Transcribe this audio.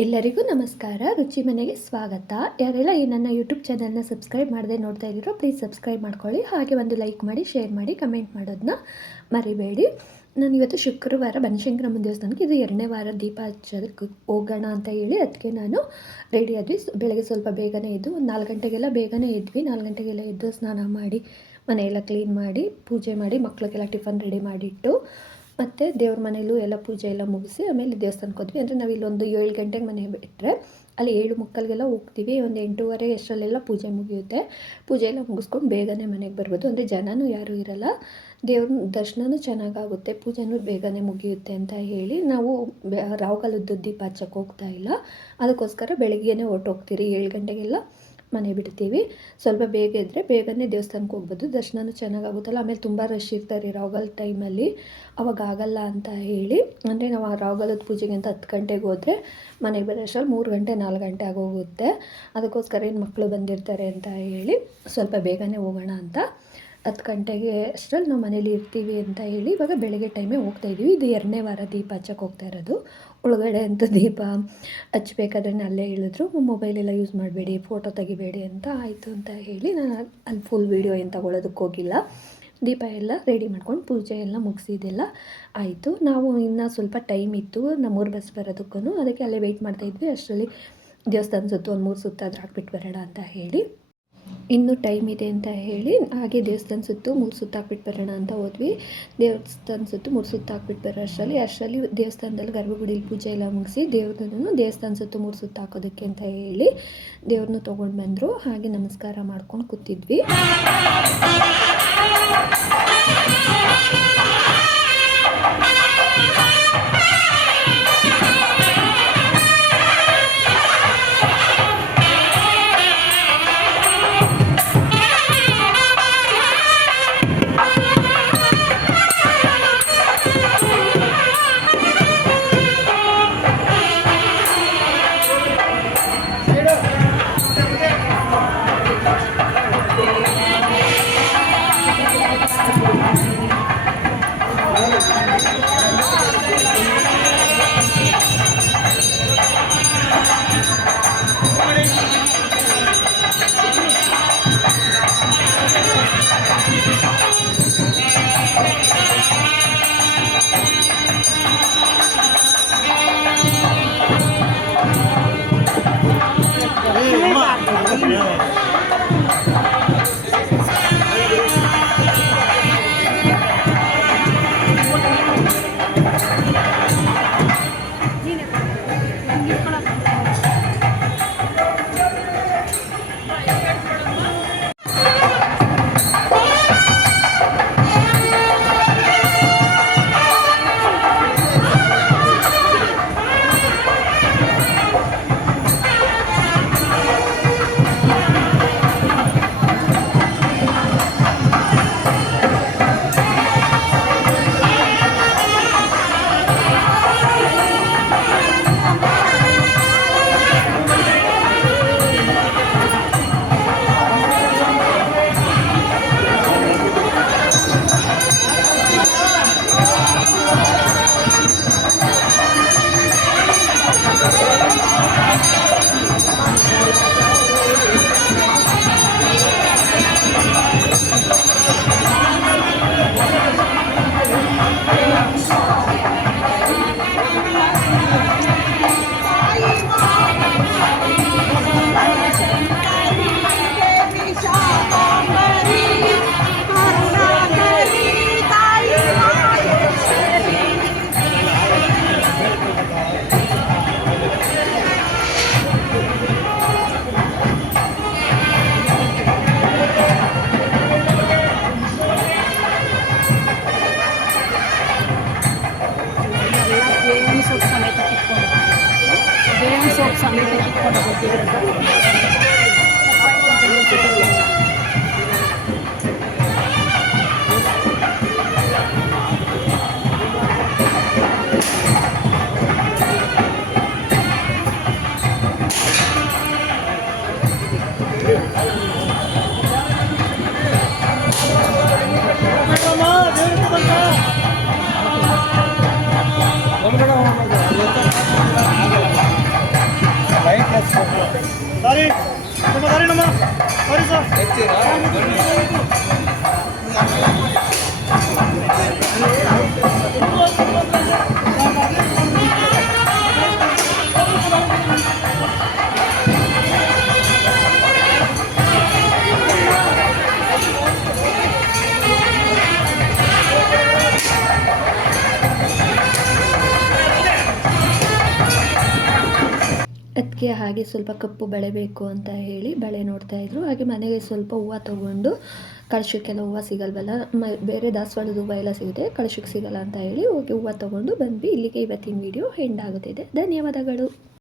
ಎಲ್ಲರಿಗೂ ನಮಸ್ಕಾರ. ರುಚಿ ಮನೆಗೆ ಸ್ವಾಗತ. ಯಾರೆಲ್ಲ ಈ ನನ್ನ ಯೂಟ್ಯೂಬ್ ಚಾನಲ್ನ ಸಬ್ಸ್ಕ್ರೈಬ್ ಮಾಡದೆ ನೋಡ್ತಾ ಇದ್ದೀರೋ ಪ್ಲೀಸ್ ಸಬ್ಸ್ಕ್ರೈಬ್ ಮಾಡ್ಕೊಳ್ಳಿ. ಹಾಗೆ ಒಂದು ಲೈಕ್ ಮಾಡಿ, ಶೇರ್ ಮಾಡಿ, ಕಮೆಂಟ್ ಮಾಡೋದನ್ನ ಮರಿಬೇಡಿ. ನಾನು ಇವತ್ತು ಶುಕ್ರವಾರ ಬನಶಂಕರಮ್ಮನ ದೇವಸ್ಥಾನಕ್ಕೆ, ಇದು 2ನೇ ವಾರ ದೀಪ ಹಚ್ಚೋದಕ್ಕೆ ಹೋಗೋಣ ಅಂತ ಹೇಳಿ ಅದಕ್ಕೆ ನಾನು ರೆಡಿ ಆದ್ವಿ. ಬೆಳಗ್ಗೆ ಸ್ವಲ್ಪ ಬೇಗನೆ ಇದ್ದು, ಒಂದು 4 ಗಂಟೆಗೆಲ್ಲ ಬೇಗನೆ ಇದ್ವಿ. 4 ಗಂಟೆಗೆಲ್ಲ ಎದ್ದು ಸ್ನಾನ ಮಾಡಿ, ಮನೆಯೆಲ್ಲ ಕ್ಲೀನ್ ಮಾಡಿ, ಪೂಜೆ ಮಾಡಿ, ಮಕ್ಕಳಿಗೆಲ್ಲ ಟಿಫನ್ ರೆಡಿ ಮಾಡಿಟ್ಟು, ಮತ್ತು ದೇವ್ರ ಮನೆಯಲ್ಲೂ ಎಲ್ಲ ಪೂಜೆ ಎಲ್ಲ ಮುಗಿಸಿ ಆಮೇಲೆ ದೇವಸ್ಥಾನಕ್ಕೆ ಹೋದ್ವಿ. ಅಂದರೆ ನಾವು ಇಲ್ಲೊಂದು 7 ಗಂಟೆಗೆ ಮನೆ ಬಿಟ್ಟರೆ ಅಲ್ಲಿ 7:45ಗೆಲ್ಲ ಹೋಗ್ತೀವಿ. ಒಂದು 8:15 ಅಷ್ಟರಲ್ಲೆಲ್ಲ ಪೂಜೆ ಮುಗಿಯುತ್ತೆ. ಪೂಜೆ ಎಲ್ಲ ಮುಗಿಸ್ಕೊಂಡು ಬೇಗನೆ ಮನೆಗೆ ಬರ್ಬೋದು. ಅಂದರೆ ಜನನೂ ಯಾರೂ ಇರಲ್ಲ, ದೇವ್ರ ದರ್ಶನವೂ ಚೆನ್ನಾಗಾಗುತ್ತೆ, ಪೂಜೆನೂ ಬೇಗನೆ ಮುಗಿಯುತ್ತೆ ಅಂತ ಹೇಳಿ ನಾವು ರಾಹುಕಾಲದ ದೀಪ ಹಚ್ಚಕ್ಕೆ ಹೋಗ್ತಾ ಇಲ್ಲ. ಅದಕ್ಕೋಸ್ಕರ ಬೆಳಗ್ಗೆನೇ ಹೊರಟೋಗ್ತೀರಿ. 7 ಗಂಟೆಗೆಲ್ಲ ಮನೆ ಬಿಡ್ತೀವಿ. ಸ್ವಲ್ಪ ಬೇಗ ಇದ್ದರೆ ಬೇಗನೆ ದೇವಸ್ಥಾನಕ್ಕೆ ಹೋಗ್ಬೋದು, ದರ್ಶನವೂ ಚೆನ್ನಾಗಾಗುತ್ತಲ್ಲ. ಆಮೇಲೆ ತುಂಬ ರಶ್ ಇರ್ತಾರೆ ರಾಹುಗಾಲ ಟೈಮಲ್ಲಿ, ಅವಾಗ ಆಗಲ್ಲ ಅಂತ ಹೇಳಿ. ಅಂದರೆ ನಾವು ಆ ರಾಹುಗಾಲದ ಪೂಜೆಗೆ ಅಂತ 10 ಗಂಟೆಗೆ ಹೋದರೆ ಮನೆಗೆ ಬರೋಷ್ಟರಲ್ಲಿ 3 ಗಂಟೆ 4 ಗಂಟೆ ಆಗೋಗುತ್ತೆ. ಅದಕ್ಕೋಸ್ಕರ ಏನು ಮಕ್ಕಳು ಬಂದಿರ್ತಾರೆ ಅಂತ ಹೇಳಿ ಸ್ವಲ್ಪ ಬೇಗನೆ ಹೋಗೋಣ ಅಂತ 10 ಗಂಟೆಗೆ ಅಷ್ಟರಲ್ಲಿ ನಾವು ಮನೇಲಿ ಇರ್ತೀವಿ ಅಂತ ಹೇಳಿ ಇವಾಗ ಬೆಳಗ್ಗೆ ಟೈಮೇ ಹೋಗ್ತಾಯಿದ್ದೀವಿ. ಇದು 2ನೇ ವಾರ ದೀಪ ಹಚ್ಚಕ್ಕೆ ಹೋಗ್ತಾ ಇರೋದು. ಒಳಗಡೆ ಅಂತ ದೀಪ ಹಚ್ಬೇಕಾದ್ರೆ ಅಲ್ಲೇ ಹೇಳಿದ್ರು, ಮೊಬೈಲೆಲ್ಲ ಯೂಸ್ ಮಾಡಬೇಡಿ, ಫೋಟೋ ತೆಗಿಬೇಡಿ ಅಂತ. ಆಯಿತು ಅಂತ ಹೇಳಿ ನಾನು ಅಲ್ಲಿ ಫುಲ್ ವೀಡಿಯೋ ಏನು ತಗೊಳ್ಳೋದಕ್ಕೆ ಹೋಗಿಲ್ಲ. ದೀಪ ಎಲ್ಲ ರೆಡಿ ಮಾಡ್ಕೊಂಡು ಪೂಜೆ ಎಲ್ಲ ಮುಗಿಸಿದೆಲ್ಲ ಆಯಿತು. ನಾವು ಇನ್ನೂ ಸ್ವಲ್ಪ ಟೈಮ್ ಇತ್ತು ನಮ್ಮೂರು ಬಸ್ ಬರೋದಕ್ಕೂ, ಅದಕ್ಕೆ ಅಲ್ಲೇ ವೆಯ್ಟ್ ಮಾಡ್ತಾಯಿದ್ವಿ. ಅಷ್ಟರಲ್ಲಿ ದೇವಸ್ಥಾನ ಸುತ್ತು ಒಂದು 3 ಸುತ್ತಾದರೂ ಹಾಕ್ಬಿಟ್ಟು ಬರೋಣ ಅಂತ ಹೇಳಿ, ಇನ್ನೂ ಟೈಮ್ ಇದೆ ಅಂತ ಹೇಳಿ ಹಾಗೆ ದೇವಸ್ಥಾನ ಸುತ್ತು 3 ಸುತ್ತು ಹಾಕ್ಬಿಟ್ಟು ಬರೋಣ ಅಂತ ಹೋದ್ವಿ. ದೇವಸ್ಥಾನ ಸುತ್ತು 3 ಸುತ್ತು ಹಾಕ್ಬಿಟ್ಟು ಬರೋ ಅಷ್ಟರಲ್ಲಿ ದೇವಸ್ಥಾನದಲ್ಲಿ ಗರ್ಭಗುಡಿಲಿ ಪೂಜೆ ಎಲ್ಲ ಮುಗಿಸಿ ದೇವ್ರನ್ನೂ ದೇವಸ್ಥಾನ ಸುತ್ತು 3 ಸುತ್ತು ಹಾಕೋದಕ್ಕೆ ಅಂತ ಹೇಳಿ ದೇವ್ರನ್ನೂ ತೊಗೊಂಡು ಬಂದರು. ಹಾಗೆ ನಮಸ್ಕಾರ ಮಾಡ್ಕೊಂಡು ಕೂತಿದ್ವಿ. ಅದಕ್ಕೆ ಹಾಗೆ ಸ್ವಲ್ಪ ಕಪ್ಪು ಬಳೆ ಬೇಕು ಅಂತ ಹೇಳಿ ಬಳೆ ನೋಡ್ತಾಯಿದ್ರು. ಹಾಗೆ ಮನೆಗೆ ಸ್ವಲ್ಪ ಹೂವು ತೊಗೊಂಡು, ಕಳಶಕ್ಕೆಲ್ಲ ಹೂವು ಸಿಗಲ್ವಲ್ಲ, ಬೇರೆ ದಾಸವಾಳದ ಹೂವು ಎಲ್ಲ ಸಿಗುತ್ತೆ, ಕಳಶಕ್ಕೆ ಸಿಗಲ್ಲ ಅಂತ ಹೇಳಿ ಹೋಗಿ ಹೂವು ತೊಗೊಂಡು ಬಂದ್ವಿ. ಇಲ್ಲಿಗೆ ಇವತ್ತಿನ ವಿಡಿಯೋ ಎಂಡ್ ಆಗುತ್ತಿದೆ. ಧನ್ಯವಾದಗಳು.